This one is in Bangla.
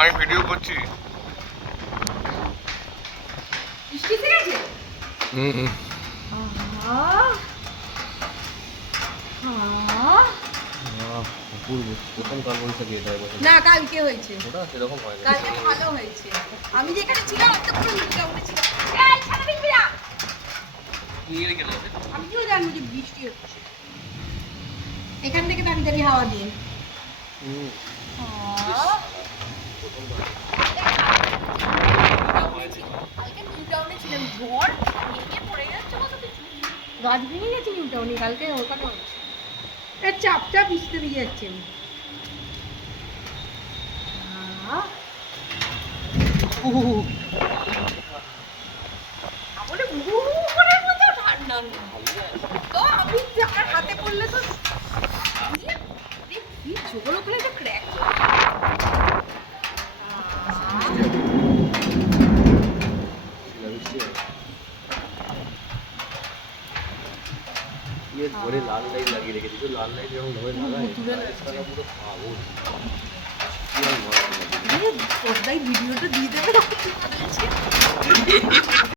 আমি ভিডিও করছি। বৃষ্টি এসে গেছে? প্রথম কালবৈশাখী এটা না, কালকে হয়েছে। ওটা সেরকম হয় না। কালকে ভালো হয়েছে। আমি যেখানে ছিলাম একটা পুরো লুকটা উঠেছিল। এই ছাতা দেখবি না? নিয়ে রেখে দাও। আমি কিও জানবো যে বৃষ্টি হচ্ছে। এখান থেকে দাঁড়িয়ে দাঁড়িয়ে হাওয়া দিয়ে। কালকে নিউ টাউনে ছিলাম, ঝড় ভেঙে পড়ে যাচ্ছে কত কিছু। গাছ ভেঙে গেছে নিউ টাউনে, কালকে ওখানে হচ্ছে। এর চাপটা ভিজতে দিয়ে যাচ্ছে। বলে হু করে মতো ঠান্ডা না। তো আমি আমার হাতে পড়লে তো কি ঝোল ওখানে তো ক্র্যাক। ঘরে লাল লাইট লাগিয়ে রেখেছি, তো লাল লাইট যখন ঘরে লাগাই পুরো পাগল। ভিডিওটা দিয়ে দেবে।